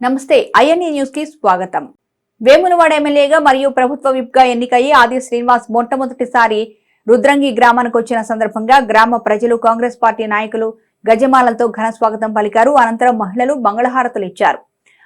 నమస్తే ఐఎన్ఈ న్యూస్కి స్వాగతం. వేములవాడ ఎమ్మెల్యేగా మరియు ప్రభుత్వ విప్గా ఎన్నికయ్యి ఆది శ్రీనివాస్ మొట్టమొదటిసారి రుద్రంగి గ్రామానికి వచ్చిన సందర్భంగా గ్రామ ప్రజలు కాంగ్రెస్ పార్టీ నాయకులు గజమాలతో ఘన స్వాగతం పలికారు. అనంతరం మహిళలు మంగళహారతులు ఇచ్చారు.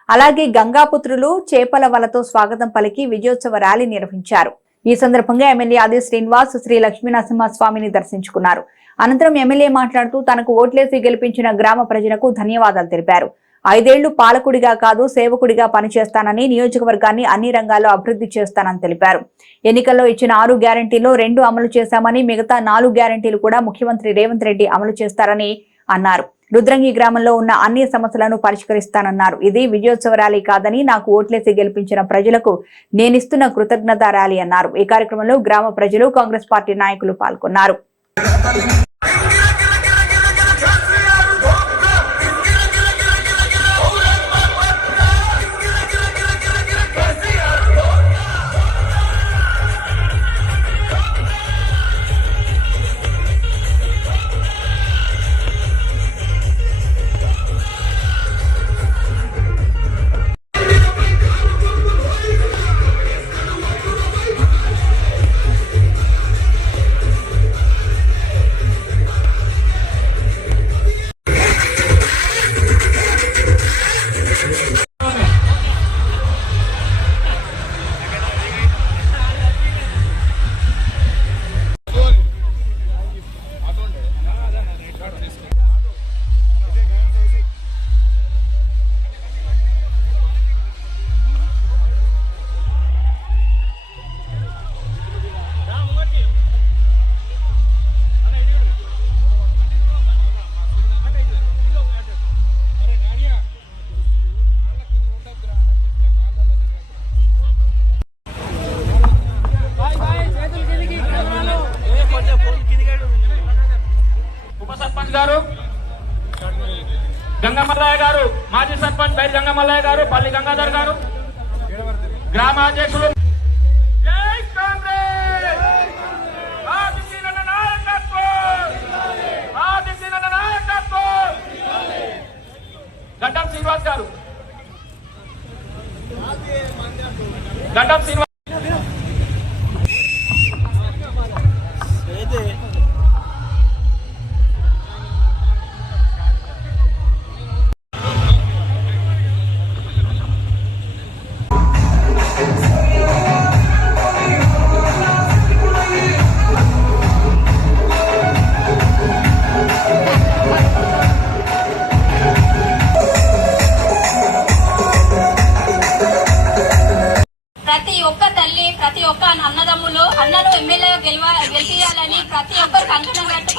అలాగే గంగాపుత్రులు చేపల వలతో స్వాగతం పలికి విజయోత్సవ ర్యాలీ నిర్వహించారు. ఈ సందర్భంగా ఎమ్మెల్యే ఆది శ్రీనివాస్ శ్రీ లక్ష్మీనరసింహ స్వామిని దర్శించుకున్నారు. అనంతరం ఎమ్మెల్యే మాట్లాడుతూ తనకు ఓట్లేసి గెలిపించిన గ్రామ ప్రజలకు ధన్యవాదాలు తెలిపారు. ఐదేళ్ళు పాలకుడిగా కాదు సేవకుడిగా పనిచేస్తానని నియోజకవర్గాన్ని అన్ని రంగాల్లో అభివృద్ధి చేస్తానని తెలిపారు. ఎన్నికల్లో ఇచ్చిన ఆరు గ్యారంటీలో రెండు అమలు చేశామని మిగతా నాలుగు గ్యారంటీలు కూడా ముఖ్యమంత్రి రేవంత్ రెడ్డి అమలు చేస్తారని అన్నారు. రుద్రంగి గ్రామంలో ఉన్న అన్ని సమస్యలను పరిష్కరిస్తానన్నారు. ఇది విజయోత్సవ ర్యాలీ కాదని నాకు ఓట్లేసి గెలిపించిన ప్రజలకు నేనిస్తున్న కృతజ్ఞత ర్యాలీ అన్నారు. ఈ కార్యక్రమంలో గ్రామ ప్రజలు కాంగ్రెస్ పార్టీ నాయకులు పాల్గొన్నారు. సర్పంచ్ గారు గంగమల్లయ్య గారు మాజీ సర్పంచ్ బైరి గంగమల్లయ్య గారు పల్లి గంగాధర్ గారు గ్రామాధ్యక్షులు గడ్డం శ్రీనివాస్ గారు. గడ్డం శ్రీనివాస్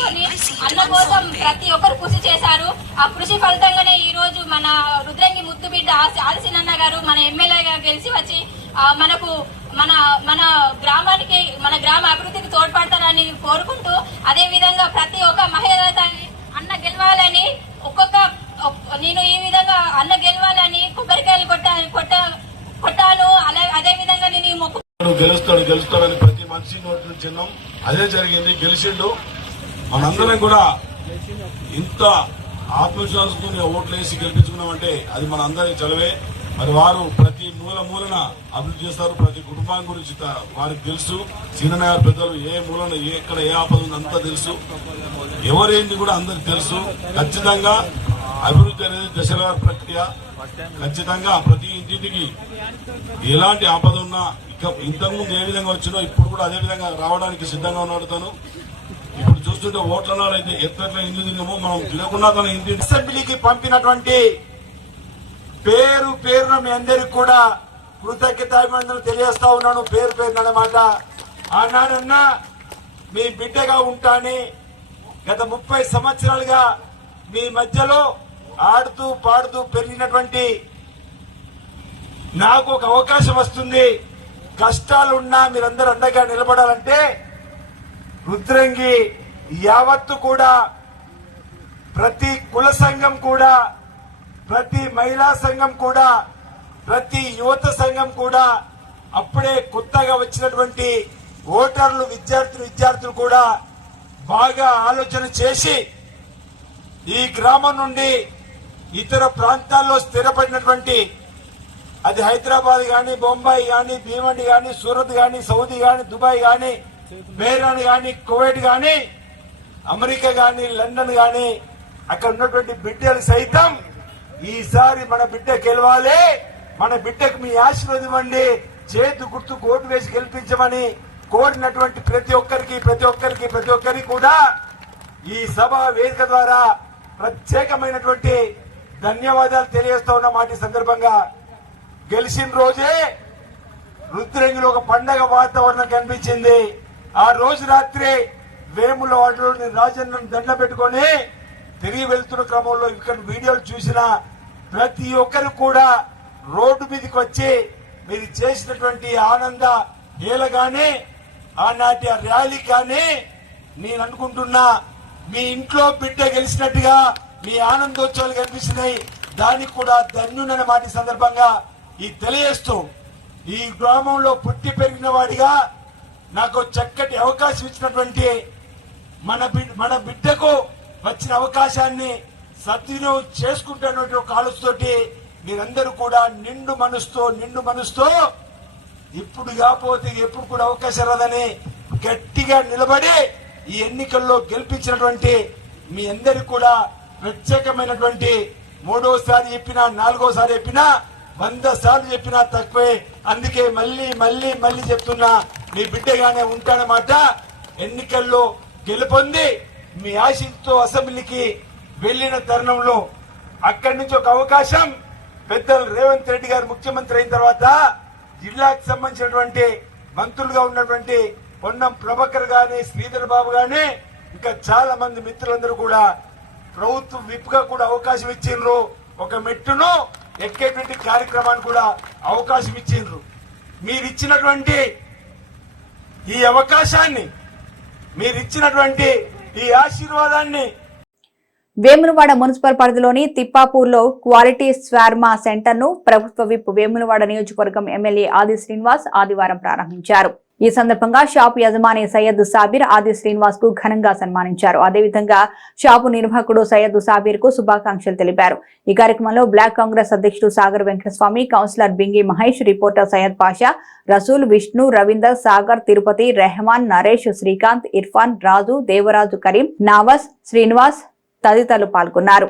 కంకణం అన్న కోసం ప్రతి ఒక్కరు కృషి చేశారు. ఆ కృషి ఫలితంగానే ఈ రోజు మన రుద్రంగి ముద్దు బిడ్డ ఆలసినన్న గారు మన ఎమ్మెల్యేగా గెలిచి వచ్చి మనకు మన మన గ్రామానికి మన గ్రామ అభివృద్ధికి తోడ్పడతారని కోరుకుంటూ అదే విధంగా ప్రతి ఒక్క మహిళ అన్న గెలవాలని ఒక్కొక్క నేను ఈ విధంగా అన్న గెలవాలని కొబ్బరికాయలు కొట్ట కొట్ట కొట్టాను. అలా అదే విధంగా నేను మొక్కు గెలుస్తాడు గెలుస్తాడని ప్రతి మనిషి నోటి నుంచి అదే జరిగింది గెలిచిండు. మనందరం కూడా ఇంత ఆత్మవిశ్వాసంతో ఓట్లు వేసి గెలిపించుకున్నామంటే అది మన అందరి చలవే. మరి వారు ప్రతి మూల మూలన అభివృద్ధి చేస్తారు. ప్రతి కుటుంబాన్ని గురించి వారికి తెలుసు. సీనియర్ పెద్దలు ఏ మూలన ఎక్కడ ఏ ఆపద ఉందో అంతా తెలుసు. ఎవరేంది కూడా అందరికి తెలుసు. ఖచ్చితంగా అభివృద్ధి అనేది దశల ప్రక్రియ. ఖచ్చితంగా ప్రతి ఇంటింటికి ఎలాంటి ఆపద ఉన్నా ఇక ఇంతకుముందు ఏ విధంగా వచ్చినో ఇప్పుడు కూడా అదే విధంగా రావడానికి సిద్ధంగా ఉన్నాడు తను. చూస్తుంటే ఓట్ల అయితే ఎట్లా ఇల్లు తిన్నామో మనం తినకుండా తన ఇంటి అసెంబ్లీకి పంపినటువంటి పేరు పేరున మీ అందరికి కూడా కృతజ్ఞతాభివందనలు తెలియస్తా ఉన్నాను. పేరు పేరు అనమాట ఆనాడన్నా మీ బిడ్డగా ఉంటాని గత ముప్పై సంవత్సరాలుగా మీ మధ్యలో ఆడుతూ పాడుతూ పెరిగినటువంటి నాకు ఒక అవకాశం వస్తుంది. కష్టాలున్నా మీరందరూ అండగా నిలబడాలంటే రుద్రంగి యావత్తు కూడా ప్రతి కుల సంఘం కూడా ప్రతి మహిళా సంఘం కూడా ప్రతి యువత సంఘం కూడా అప్పుడే కొత్తగా వచ్చినటువంటి ఓటర్లు విద్యార్థులు విద్యార్థులు కూడా బాగా ఆలోచన చేసి ఈ గ్రామం నుండి ఇతర ప్రాంతాల్లో స్థిరపడినటువంటి అది హైదరాబాద్ గాని బొంబాయి గాని భీమండి గాని సూరత్ గాని సౌదీ గాని దుబాయ్ గాని బేరాన్ గాని కువైట్ కానీ అమెరికా కానీ లండన్ కానీ అక్కడ ఉన్నటువంటి బిడ్డలు సైతం ఈసారి మన బిడ్డ గెలవాలి. మన బిడ్డకు మీ ఆశీర్వదివ్వండి చేతు గుర్తు కోటు వేసి గెలిపించమని కోరినటువంటి ప్రతి ఒక్కరికి ప్రతి ఒక్కరికి ప్రతి ఒక్కరికి కూడా ఈ సభ వేదిక ద్వారా ప్రత్యేకమైనటువంటి ధన్యవాదాలు తెలియజేస్తా ఉన్న మాట సందర్భంగా. గెలిచిన రోజే రుద్రంగిలో ఒక పండగ వాతావరణం కనిపించింది. ఆ రోజు రాత్రి వేముల వాటిలోని రాజన్నను దండ పెట్టుకొని తిరిగి వెళ్తున్న క్రమంలో ఇక్కడ వీడియోలు చూసిన ప్రతి ఒక్కరు కూడా రోడ్డు మీదకి వచ్చి మీరు చేసినటువంటి ఆనంద హీల గాని ఆనాటి ఆ ర్యాలీ కానీ నేను అనుకుంటున్నా మీ ఇంట్లో బిడ్డ గెలిచినట్టుగా మీ ఆనందోత్సవాలు కనిపిస్తున్నాయి. దానికి కూడా ధన్యునని మాట సందర్భంగా ఈ తెలియజేస్తూ ఈ గ్రామంలో పుట్టి పెరిగిన వాడిగా నాకు చక్కటి అవకాశం ఇచ్చినటువంటి మన మన బిడ్డకు వచ్చిన అవకాశాన్ని సద్వినియోగం చేసుకుంటున్నటువంటి ఒక ఆలోచనతోటి మీరందరూ కూడా నిండు మనసుతో నిండు మనసుతో ఇప్పుడు కాకపోతే ఎప్పుడు కూడా అవకాశం రాదని గట్టిగా నిలబడి ఈ ఎన్నికల్లో గెలిపించినటువంటి మీ అందరికి కూడా ప్రత్యేకమైనటువంటి మూడోసారి చెప్పినా నాలుగోసారి చెప్పినా వంద సార్లు చెప్పినా తక్కువే. అందుకే మళ్ళీ మళ్ళీ మళ్ళీ చెప్తున్నా మీ బిడ్డగానే ఉంటానమాట ఎన్నికల్లో గెలుపొంది మీ ఆశతో అసెంబ్లీకి వెళ్ళిన తరుణంలో అక్కడి నుంచి ఒక అవకాశం పెద్దలు రేవంత్ రెడ్డి గారు ముఖ్యమంత్రి అయిన తర్వాత జిల్లాకు సంబంధించినటువంటి మంత్రులుగా ఉన్నటువంటి పొన్నం ప్రభకర్ గాని శ్రీధర్ బాబు గాని ఇంకా చాలా మంది మిత్రులందరూ కూడా ప్రభుత్వం విప్గా కూడా అవకాశం ఇచ్చిండ్రు. ఒక మెట్టును ఎక్కేటువంటి కార్యక్రమాన్ని కూడా అవకాశం ఇచ్చిండ్రు. మీరు ఇచ్చినటువంటి ఈ అవకాశాన్ని మీరు ఇచ్చినటువంటి ఈ ఆశీర్వాదాన్ని వేములవాడ మున్సిపల్ పరిధిలోని తిప్పాపూర్లో క్వాలిటీ స్వార్మా సెంటర్ను ప్రభుత్వ విప్ వేములవాడ నియోజకవర్గం ఎమ్మెల్యే ఆది శ్రీనివాస్ ఆదివారం ప్రారంభించారు. ఈ సందర్భంగా షాపు యజమాని సయ్యద్ సాబిర్ ఆది శ్రీనివాస్కు ఘనంగా సన్మానించారు. అదేవిధంగా షాపు నిర్వాహకుడు సయ్యద్ సాబిర్కు శుభాకాంక్షలు తెలిపారు. ఈ కార్యక్రమంలో బ్లాక్ కాంగ్రెస్ అధ్యక్షుడు సాగర్ వెంకటస్వామి కౌన్సిలర్ బింగి మహేష్ రిపోర్టర్ సయ్యద్ పాషా రసూల్ విష్ణు రవీందర్ సాగర్ తిరుపతి రెహమాన్ నరేష్ శ్రీకాంత్ ఇర్ఫాన్ రాజు దేవరాజు కరీం నావస్ శ్రీనివాస్ తదితరులు పాల్గొన్నారు.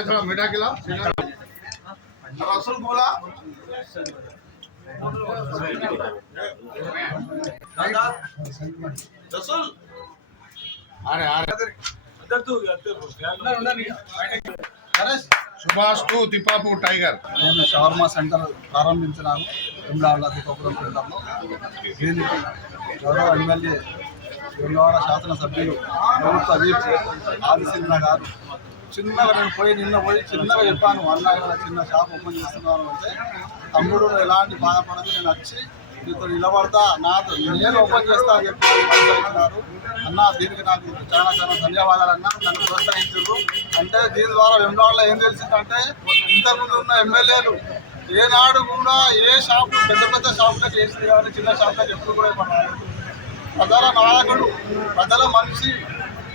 थोड़ा मीठा खिला रसूल बोला रसूल अरे अरे సుభాష్ టు తిప్పాపూర్ టైగర్ నేను షవర్మా సెంటర్ ప్రారంభించినాను వెమ్లాడ శ్రీకాకుళం సెంటర్లో దీనికి గౌరవ ఎమ్మెల్యే వెమ్లవాడ శాసనసభ్యులు ప్రభుత్వ వీప్ ఆదిశీలన గారు. చిన్నగా నేను పోయి నిన్న పోయి చిన్నగా చెప్పాను అన్న చిన్న షాప్ ఓపెన్ చేస్తున్నాను అంటే తమ్ముడు ఎలాంటి బాధపడదు నేను వచ్చి నీతో నిలబడతా నాతో నేను ఓపెన్ చేస్తా అని చెప్పి ప్రోత్సహించినారు అన్న దీనికి నాకు చాలా చాలా ధన్యవాదాలు అన్న నన్ను ప్రోత్సహించారు అంటే దీని ద్వారా వెమ్లవాడలో ఏం తెలిసిందంటే ఇంతకుముందు ఉన్న ఎమ్మెల్యేలు ఏనాడు కూడా ఏ షాపు పెద్ద పెద్ద షాపులకు వేసింది కానీ చిన్న షాపులకు ఎప్పుడు కూడా ప్రజల నాయకుడు ప్రజల మనిషి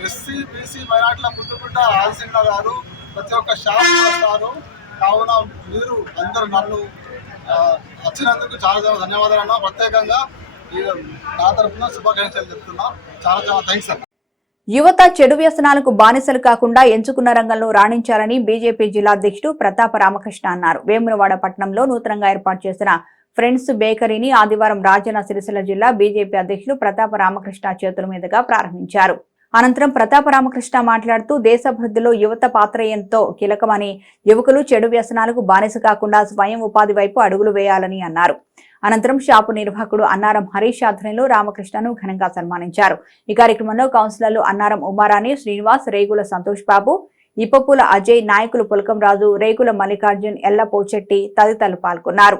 ఎస్సీ బీసీ మైనార్టీల పుట్టుబిడ్డ ఆల్సిన గారు ప్రతి ఒక్క షాప్ వస్తారు కావున మీరు అందరూ నన్ను వచ్చినందుకు చాలా చాలా ధన్యవాదాలు అన్న. ప్రత్యేకంగా నా తరఫున శుభాకాంక్షలు చెప్తున్నా. చాలా చాలా థ్యాంక్స్ అన్న. యువత చెడు వ్యసనాలకు బానిసలు కాకుండా ఎంచుకున్న రంగంలో రాణించాలని బీజేపీ జిల్లా అధ్యక్షుడు ప్రతాప రామకృష్ణ అన్నారు. వేములవాడ పట్టణంలో నూతనంగా ఏర్పాటు చేసిన ఫ్రెండ్స్ బేకరీని ఆదివారం రాజన్న సిరిసిల్ల జిల్లా బీజేపీ అధ్యక్షులు ప్రతాప రామకృష్ణ చేతుల మీదుగా ప్రారంభించారు. అనంతరం ప్రతాప రామకృష్ణ మాట్లాడుతూ దేశాభివృద్ధిలో యువత పాత్ర ఎంతో కీలకమని యువకులు చెడు వ్యసనాలకు బానిస కాకుండా స్వయం ఉపాధి వైపు అడుగులు వేయాలని అన్నారు. అనంతరం షాపు నిర్వాహకుడు అన్నారం హరీష్ ఆధ్వర్యంలో రామకృష్ణను ఘనంగా సన్మానించారు. ఈ కార్యక్రమంలో కౌన్సిలర్లు అన్నారం ఉమారాణి శ్రీనివాస్ రేగుల సంతోష్ బాబు ఇప్పపుల అజయ్ నాయకులు పులకం రాజు రేగుల మల్లికార్జున్ ఎల్ల పోచెట్టి తదితరులు పాల్గొన్నారు.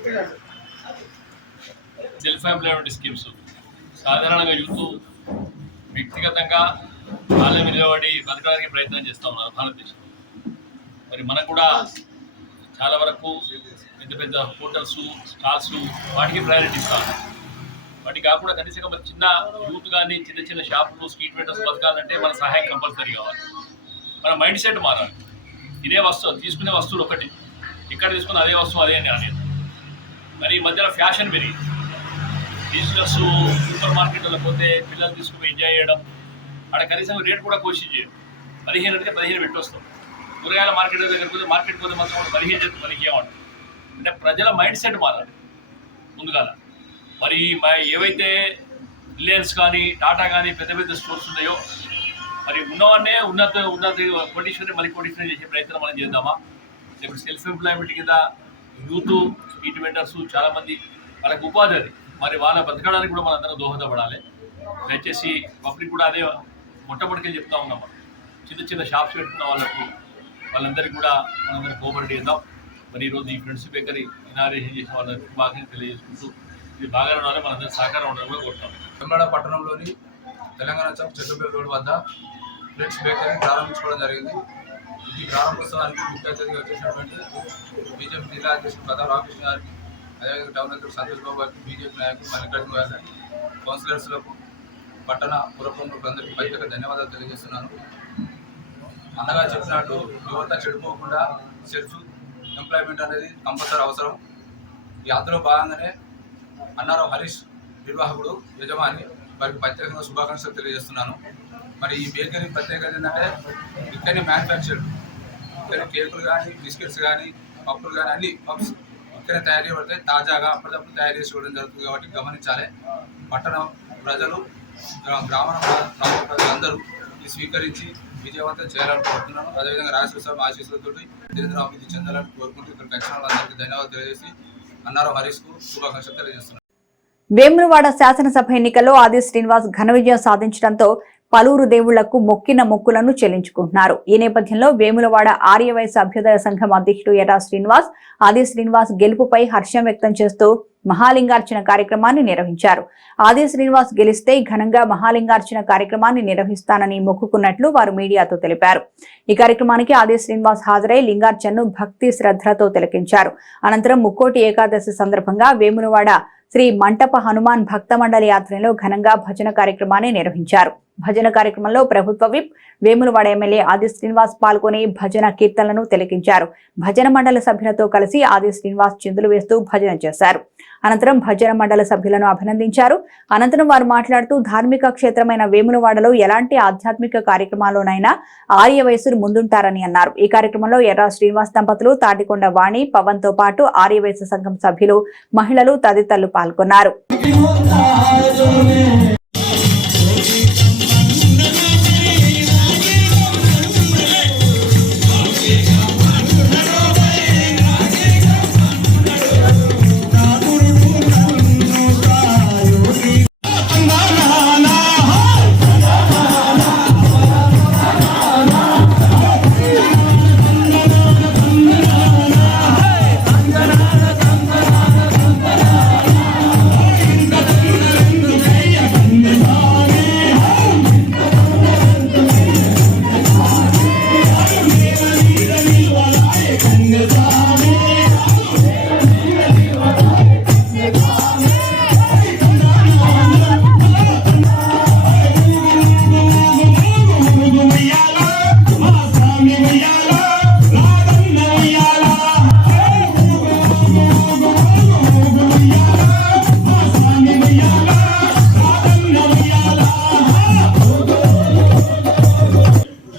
Self employment schemes. సాధారణంగా యూత్ వ్యక్తిగతంగా కాళ్ళ నిలబడి బతకడానికి ప్రయత్నం చేస్తూ ఉన్నారు భారతదేశం. మరి మనకు కూడా చాలా వరకు పెద్ద పెద్ద హోటల్స్ స్టాల్స్ వాటికి ప్రయారిటీ ఇస్తాను వాటికి కాకుండా కనీసం మరి చిన్న యూత్ కానీ చిన్న చిన్న షాపులు స్ట్రీట్ వెంటర్స్ బతకాలంటే మన సహాయం కంపల్సరీ కావాలి. మన మైండ్ సెట్ మారాలి. ఇదే వస్తువు తీసుకునే వస్తువులు ఒకటి. ఇక్కడ తీసుకున్న అదే వస్తువు అదే అని అనేది మరి ఈ మధ్యలో ఫ్యాషన్ పెరిగింది బిజినెస్ సూపర్ మార్కెట్లో పోతే పిల్లలు తీసుకుని ఎంజాయ్ చేయడం అక్కడ కనీసం రేట్ కూడా కోషిష్ చేయడం. పదిహేను అంటే పదిహేను పెట్టొస్తాం కూరగాయల మార్కెట్ దగ్గర పోతే మార్కెట్ పోతే మాత్రం కూడా పదిహేను చేస్తే పదిహేను ఏమంటారు అంటే ప్రజల మైండ్ సెట్ మారాలి ముందుగాల. మరి ఏవైతే రిలయన్స్ కానీ టాటా కానీ పెద్ద పెద్ద స్టోర్స్ ఉన్నాయో మరి ఉన్నవన్నే ఉన్నత ఉన్నత కొడిషన్ మరి కొడిషన్ చేసే ప్రయత్నం మనం చేద్దామా? ఇప్పుడు సెల్ఫ్ ఎంప్లాయ్మెంట్ కింద యూత్ మీట్ వెండర్స్ చాలా మంది వాళ్ళకి ఉపాధి అది. మరి వాళ్ళ బతకడానికి కూడా మనందరం దోహదపడాలి. దయచేసి పబ్లిక్ కూడా అదే మొట్టమొదటికి చెప్తా ఉన్నాం మనం. చిన్న చిన్న షాప్స్ పెట్టుకున్న వాళ్ళకు వాళ్ళందరికీ కూడా మనందరం కోఆపరేట్ చేద్దాం. మరి ఈరోజు ఈ ఫ్రెండ్స్ బేకరీ ఇనాగ్రేషన్ చేసిన వాళ్ళందరికీ బాగా తెలియజేసుకుంటూ ఇది బాగా ఉండాలి మనందరం సహకారం ఉండాలని కూడా కోరుతాం. తెలంగాణ పట్టణంలోని తెలంగాణ చౌక్ చెట్టుపల్లి రోడ్ వద్ద ఫ్రెండ్స్ బేకరీ ప్రారంభించుకోవడం జరిగింది. ఈ ప్రారంభోత్సవానికి ముఖ్య అతిథిగా వచ్చేసినటువంటి బీజేపీ జిల్లా అధ్యక్షుడు ప్రధాన రామకృష్ణ గారికి అదేవిధంగా టౌన్ అధ్యక్షుడు సంతోష్ బాబు గారికి బీజేపీ నాయకులు మల్లికార్జున గారికి కౌన్సిలర్స్లకు పట్టణ పురప్రముఖులకు అందరికీ ప్రత్యేక ధన్యవాదాలు తెలియజేస్తున్నాను. అన్నగా చెప్పినట్టు యువత చెడిపోకుండా సెల్ఫ్ ఎంప్లాయ్మెంట్ అనేది కంపల్సరీ అవసరం. ఈ అందులో భాగంగానే అన్నారం హరీష్ నిర్వాహకుడు యజమాని వారికి ప్రత్యేకంగా శుభాకాంక్షలు తెలియజేస్తున్నాను. మరి ఈ బేకరీ ప్రత్యేకత ఏంటంటే ఇక్కడనే మ్యానుఫ్యాక్చర్డ్ ఇక్కడ కేకులు కానీ బిస్కెట్స్ కానీ పప్పులు కానీ అన్ని పప్స్ ఇక్కడే తయారు చేయబడతాయి. తాజాగా అప్పటికప్పుడు తయారు చేసి ఇవ్వడం జరుగుతుంది కాబట్టి గమనించాలి. పట్టణం ప్రజలు గ్రామ గ్రామ ప్రజలందరూ ఈ స్వీకరించి విజయవంతం చేయాలని కోరుతున్నాను. అదేవిధంగా రాజశేఖర స్వామి ఆశీస్సులతో నిరంతరం అభివృద్ధి చెందాలని కోరుకుంటూ ఇక్కడికి వచ్చిన వాళ్ళందరికీ ధన్యవాదాలు తెలియజేసి అన్నారం హరీష్కు శుభాకాంక్షలు తెలియజేస్తున్నాను. వేములవాడ శాసనసభ ఎన్నికల్లో ఆది శ్రీనివాస్ ఘన విజయం సాధించడంతో పలువురు దేవుళ్ళకు మొక్కిన మొక్కులను చెల్లించుకుంటున్నారు. ఈ నేపథ్యంలో వేములవాడ ఆర్యవైశ్య అభ్యుదయ సంఘం అధ్యక్షుడు ఎర్రా శ్రీనివాస్ ఆది శ్రీనివాస్ గెలుపుపై హర్షం వ్యక్తం చేస్తూ మహాలింగార్చన కార్యక్రమాన్ని నిర్వహించారు. ఆది శ్రీనివాస్ గెలిస్తే ఘనంగా మహాలింగార్చన కార్యక్రమాన్ని నిర్వహిస్తానని మొక్కుకున్నట్లు వారు మీడియాతో తెలిపారు. ఈ కార్యక్రమానికి ఆది శ్రీనివాస్ హాజరై లింగార్చనను భక్తి శ్రద్ధలతో తిలకించారు. అనంతరం ముక్కోటి ఏకాదశి సందర్భంగా వేములవాడ శ్రీ మంటప హనుమాన్ భక్త మండలి ఆధ్వర్యంలో ఘనంగా భజన కార్యక్రమాన్ని నిర్వహించారు. భజన కార్యక్రమంలో ప్రభుత్వ విప్ వేములవాడ ఎమ్మెల్యే ఆది శ్రీనివాస్ పాల్గొని భజన కీర్తనలను తిలకించారు. భజన మండలి సభ్యులతో కలిసి ఆది శ్రీనివాస్ చిందులు వేస్తూ భజన చేశారు. అనంతరం భజన మండల సభ్యులను అభినందించారు. అనంతరం వారు మాట్లాడుతూ ధార్మిక క్షేత్రమైన వేములవాడలో ఎలాంటి ఆధ్యాత్మిక కార్యక్రమాల్లోనైనా ఆర్య వయసులు ముందుంటారని అన్నారు. ఈ కార్యక్రమంలో ఎర్రా శ్రీనివాస్ దంపతులు తాటికొండ వాణి పవన్తో పాటు ఆర్య వయసు సంఘం సభ్యులు మహిళలు తదితరులు పాల్గొన్నారు.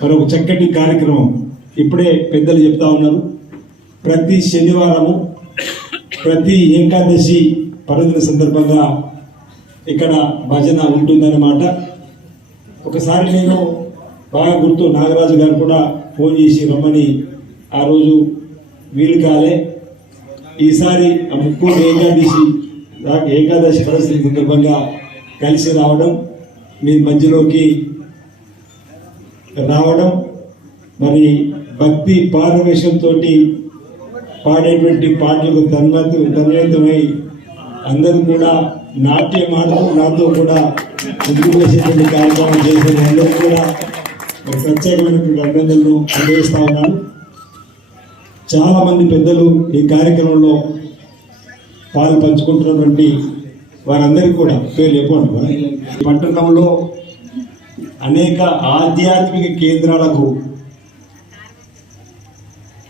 మరి ఒక చక్కటి కార్యక్రమం. ఇప్పుడే పెద్దలు చెప్తా ఉన్నారు. ప్రతి శనివారము ప్రతి ఏకాదశి పర్వదిన సందర్భంగా ఇక్కడ భజన ఉంటుందన్నమాట. ఒకసారి నేను బాగా గుర్తు నాగరాజు గారు కూడా ఫోన్ చేసి రమ్మని ఆ రోజు వీలు కాలే. ఈసారి ఆ ముక్కు ఏకాదశి ఏకాదశి పరిస్థితి సందర్భంగా కలిసి రావడం మీ మధ్యలోకి రావడం మరి భక్తి పారవేశంతో పాడేటువంటి పాటలకు తన్మతు తన్మతమై అందరూ కూడా నాట్యం ఆడుతూ నాతో కూడా ముందుకు వేసేటువంటి కార్యక్రమం చేసిన అందరూ కూడా ఒక ప్రత్యేకమైనటువంటి అభినందనలు అందజేస్తా ఉన్నాను. చాలామంది పెద్దలు ఈ కార్యక్రమంలో పాలు పంచుకుంటున్నటువంటి వారందరికీ కూడా పేరు చెప్పండి పట్టణంలో అనేక ఆధ్యాత్మిక కేంద్రాలకు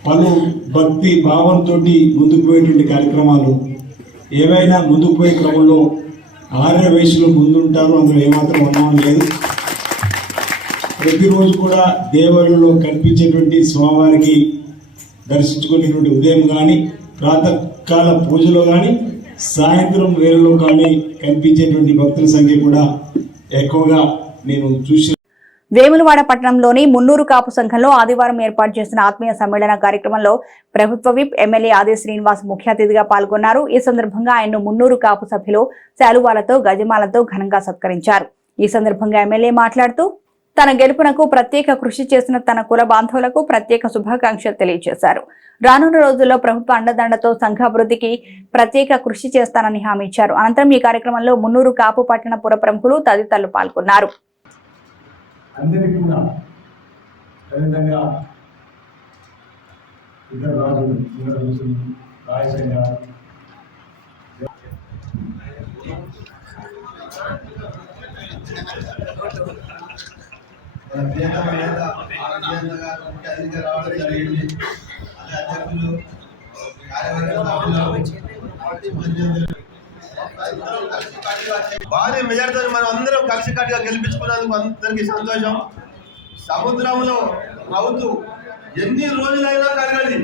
పలు భక్తి భావంతో ముందుకు పోయేటువంటి కార్యక్రమాలు. ఏవైనా ముందుకు పోయే క్రమంలో ఆర్య వయసులో ముందుంటారు అందులో ఏమాత్రం అనుమానం లేదు. ప్రతిరోజు కూడా దేవాలయంలో కనిపించేటువంటి స్వామివారికి దర్శించుకునేటువంటి ఉదయం కానీ ప్రాతకాల పూజలో కానీ సాయంత్రం వేళలో కానీ కనిపించేటువంటి భక్తుల సంఖ్య కూడా ఎక్కువగా నేను చూసి వేములవాడ పట్టణంలోని మున్నూరు కాపు సంఘంలో ఆదివారం ఏర్పాటు చేసిన ఆత్మీయ సమ్మేళన కార్యక్రమంలో ప్రభుత్వ విప్ ఎమ్మెల్యే ఆది శ్రీనివాస్ ముఖ్య అతిథిగా పాల్గొన్నారు. ఈ సందర్భంగా ఆయన్ను మున్నూరు కాపు సభ్యులు శాలువాలతో గజమాలతో ఘనంగా సత్కరించారు. ఈ సందర్భంగా ఎమ్మెల్యే మాట్లాడుతూ తన గెలుపునకు ప్రత్యేక కృషి చేసిన తన కుల బాంధవులకు ప్రత్యేక శుభాకాంక్షలు తెలియజేశారు. రానున్న రోజుల్లో ప్రభుత్వ అండదండతో సంఘాభివృద్ధికి ప్రత్యేక కృషి చేస్తానని హామీ ఇచ్చారు. అనంతరం ఈ కార్యక్రమంలో మున్నూరు కాపు పట్టణ పుర ప్రముఖులు తదితరులు పాల్గొన్నారు. అందరికీ కూడా అదేవిధంగా ఇద్దరు రాజులు ఇద్దరు ఋషులు రాయసంగా మన ఆనంద గారు ముఖ్య అతిథిగా రావడం జరిగింది. అధ్యక్షులు కార్యవర్గ సభ్యులు భారీ మెజార్టీతో మనం అందరం కలిసికట్టుగా గెలిపించుకున్నందుకు అందరికీ సంతోషం. సముద్రంలో నవ్వుతూ ఎన్ని రోజులైనా కలగది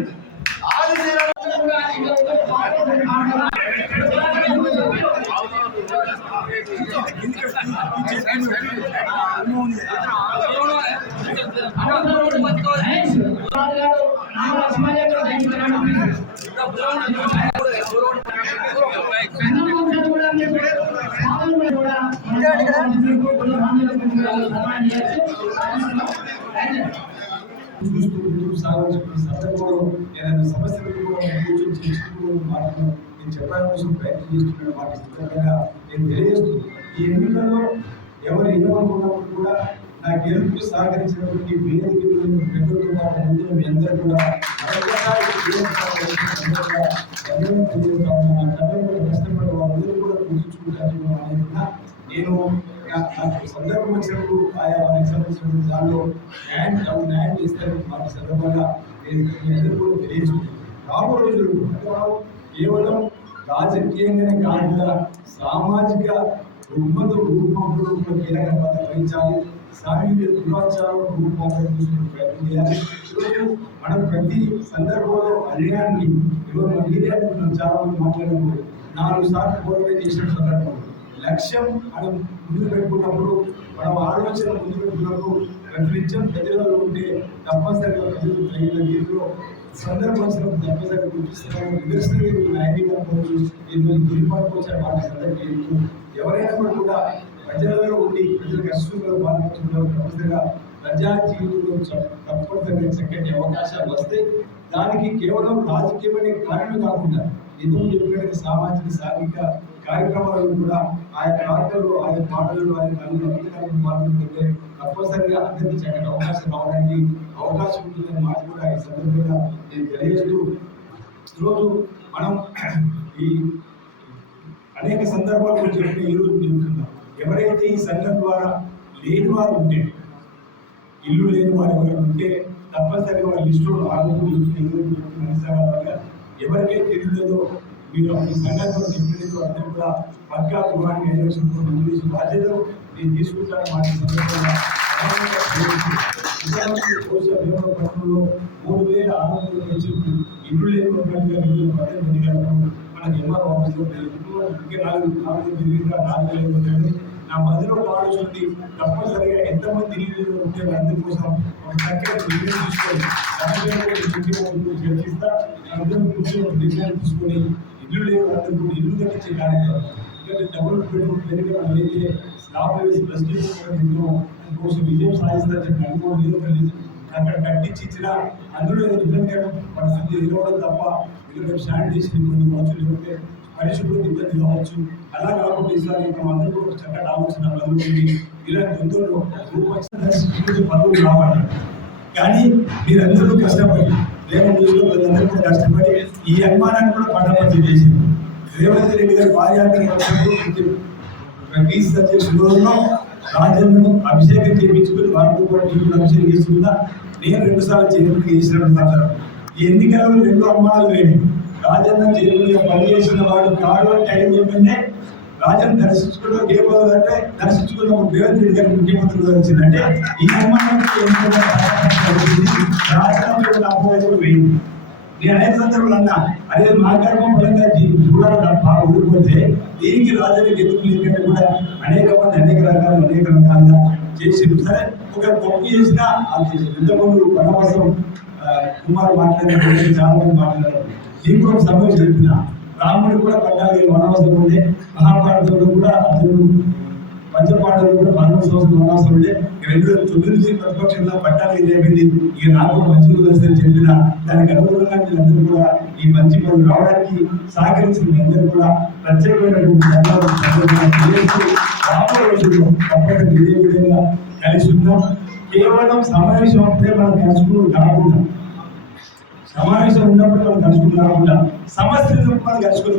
ఆది చూస్తూ ముందుకు సాగాల్సిన సందర్భంలో ఏదైనా సమస్యలు కూర్చొని మాటలు నేను చెప్పడానికి కోసం ప్రయత్నం చేస్తున్న వాటి సందర్భంగా నేను తెలియజేస్తూ ఈ ఎన్నికల్లో ఎవరు ఏమనుకున్నప్పుడు కూడా నా గెలుపుకు సహకరించినటువంటి వేదిక పెద్దలతో పాటు ముందు మీ అందరూ కూడా కష్టపడే వాళ్ళందరూ కూడా నేను సందర్భం వచ్చినప్పుడు ఆయా వారికి సంబంధించిన దానిలో న్యాయం తగు న్యాయం చేస్తారు. వాటి సందర్భంగా నేను మీ అందరూ కూడా తెలియజేస్తున్నాను. రాబో రోజులు కేవలం రాజకీయంగానే కాకుండా సామాజిక రుగ్మత రూపంలో కూడా కీలక పాత్ర వహించాలి. సాంఘిక దురాచారం రూపంలో ప్రయత్నం చేయాలి. మనం ప్రతి సందర్భంలో అన్యాయాన్ని ఇవాళ మీడియాకి మనం చాలా మంది మాట్లాడినప్పుడు నాలుగు సార్లు కోరిక చేసిన సందర్భంలో లక్ష్యం మనం ముందు పెట్టుకున్నప్పుడు మనం ఆలోచన ముందు పెట్టుకున్నప్పుడు ప్రతినిత్యం ప్రజలలో ఉంటే తప్పనిసరిగా ప్రజలు తగిన తీరులో సందర్భం తప్పనిసరిగా గుర్తిస్తున్నాము నిదర్శనంగా ఈ నాయకులు అనుకోవచ్చు ఈరోజు గురిపాటు వచ్చారు వాటి సందర్భం ఎవరైనా కూడా ప్రజలలో ఉండి ప్రజల కష్టంలో పాల్గొంటున్నారు తప్పనిసరిగా ప్రజా జీవితంలో తప్పనిసరిగా చక్కటి అవకాశాలు వస్తే దానికి కేవలం రాజకీయమనే కారణం కాకుండా ఎందుకు చెప్పినట్టు సామాజిక సాంఘిక కార్యక్రమాలు కూడా ఆయన పాటలు ఆయన పాటలు ఆయన కళ్ళు అభివృద్ధి మాట్లాడుతుంటే తప్పనిసరిగా అందరికీ చక్కటి అవకాశం రావడానికి అవకాశం ఉంటుందని మాట కూడా ఈ సందర్భంగా నేను తెలియజేస్తూ ఈరోజు మనం ఈ అనేక సందర్భాలు చెప్పిన ఈరోజు చెప్తున్నాం ఎవరైతే ఈ సంఘం ద్వారా లేని వారు ఉంటే ఇల్లు లేని వారు ఎవరైనా ఉంటే తప్పనిసరిగా వాళ్ళ లిస్టులో ఆరోగ్యం ఎవరికైతే తెలియలేదో మీరు ఈ సంఘంలో చెప్పినదో అందరూ కూడా పక్కా గృహానికి ఐదు బాధ్యతలు నేను తీసుకుంటాను. మాట సందర్భంగా పట్టణంలో మూడు వేల ఆరు వందల నుంచి ఇల్లు లేకుండా పద్దెనిమిది మనకి ఎంఆర్ ఆఫీస్లో నాలుగు నాలుగు తిరిగిగా నాలుగు నా మధ్యలో ఒక తప్పనిసరిగా ఎంతమంది ఇల్లు ఉంటే అందరి కోసం ఒక చక్కటి నిర్ణయం తీసుకొని చర్చిస్తా. అందరూ కూర్చొని నిర్ణయం తీసుకొని ఇల్లు లేకపోతే ఇల్లు కట్టించే కార్యక్రమం. ఎందుకంటే డబుల్ బెడ్రూమ్ పెరిగిన అయితే స్లాబ్ వేసి ప్లస్ కోసం విజయం సాధిస్తారని చెప్పి అనుకోవడం లేదు కలిసి అక్కడ కట్టించి ఇచ్చిన అందులో ఏదో ఇబ్బంది పరిస్థితి ఎదురవడం తప్ప ఇక్కడ శానిటేషన్ ఇబ్బంది కావచ్చు లేకపోతే పరిశుభ్రత ఇబ్బంది కావచ్చు. అలా కాకుండా ఈసారి మనం అందరూ ఒక చక్కటి ఆలోచన బదులుండి ఇలాంటి తొందరలో పనులు రావాలి. కానీ మీరందరూ కష్టపడి రేవంత్ రెడ్డి గారు కష్టపడి ఈ అనుమానాన్ని కూడా పట్టపట్టి చేసింది. రేవంత్ రెడ్డి గారి భార్యాన్ని పీసీ అధ్యక్షులలో రాజ్యాంగం అభిషేకం చేయించుకుని వారితో కూడా నేను అభిషేకం చేసుకున్నా నేను రెండు సార్లు చేతులకు చేసినట్టు మాట్లాడారు ఈ ఎన్నికలలో రెండు అనుమానాలు లేని రాజ్యాంగం చైర్మన్గా పనిచేసిన వాడు కాడు అంటే టైం చెప్పిందే రాజాను దర్శించుకోవడం ఏ పదవి అంటే దర్శించుకున్న రేవంత్ రెడ్డి గారి ముఖ్యమంత్రి వచ్చిందంటే ఈ అనుమానానికి రాజ్యాంగం వేయింది నేను అనేక సందర్భాలు అన్నా అదే మాట్లాడడం పరంగా చూడాలి తప్ప ఊడిపోతే దీనికి రాజకీయ ఎందుకు లేదంటే కూడా అనేక మంది అనేక రకాలు అనేక రకాలుగా చేసి సరే ఒక తప్పు చేసినా అది చేసి ఇంతకుముందు వనవాసం కుమార్ మాట్లాడిన చాలా మంది మాట్లాడారు దీనికి ఒక సమయం చెప్పిన రాముడు కూడా పద్నాలుగు ఏళ్ళు వనవాసం ఉండే. మహాభారతంలో కూడా అర్జునుడు పంచపాండవులు కూడా పన్నెండు సంవత్సరాలు వనవాసం ఉండే. రెండు వేల తొమ్మిది నుంచి ప్రతిపక్షంలో పట్టాలు లేపింది. ఇక నాకు మంచి దర్శనం చెప్పిన దానికి అనుగుణంగా మీరందరూ కూడా ఈ మంచి పనులు రావడానికి సహకరించిన మీ అందరూ కూడా ప్రత్యేకమైనటువంటి ధన్యవాదాలు ఇదే విధంగా కలిసి ఉందాం. కేవలం సమావేశం అప్పుడే మనం కలుసుకుని కాకుండా సమావేశం ఉన్నప్పుడు మనం కలుసుకుని కాకుండా సమస్య మనం కలుసుకుని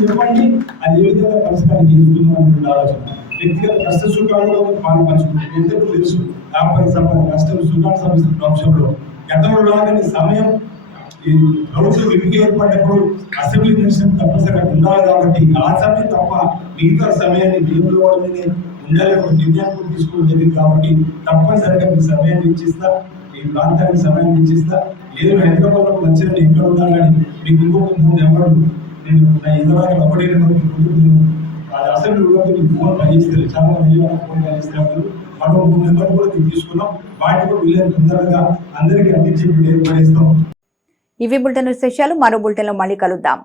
చెప్పండి అది ఏ విధంగా పరిష్కారం చేసుకుందాం ఆలోచన. వ్యక్తిగత కష్ట సుఖాలలో పాలు పంచుకుంటాం ఎందుకు తెలుసు వ్యాపార సంపద కష్టం సుఖాలు సమస్య అంశంలో గతంలో లాగానే సమయం ఈ ప్రభుత్వం వివిధ ఏర్పడినప్పుడు అసెంబ్లీ నిమిషం తప్పనిసరిగా ఉండాలి కాబట్టి ఆ సమయం తప్ప మిగతా సమయాన్ని బిల్లులో వాళ్ళని ఉండాలి నిర్ణయం తీసుకోవడం జరిగింది కాబట్టి తప్పనిసరిగా మీ సమయాన్ని ఇచ్చిస్తా ఈ ప్రాంతానికి సమయాన్ని ఇచ్చిస్తా లేదు హైదరాబాద్లో వచ్చిన ఎక్కడ ఉన్నా కానీ మీకు ఇంకొక మూడు నెంబర్లు. నేను నా ఇంతవరకు ఒకటే నెంబర్ మీకు ముందుకు నేను అది అసెంబ్లీలో మీకు ఫోన్ పనిచేస్తారు చాలా మంది ఫోన్ పనిచేస్తారు మనం మూడు నెంబర్లు కూడా మేము తీసుకున్నాం. వాటికి కూడా వీళ్ళని తొందరగా అందరికీ అందించి ఏర్పడేస్తాం ఇవి బులెటిన్ విశేషాలు. మరో బులెటిన్లో మళ్ళీ కలుద్దాం.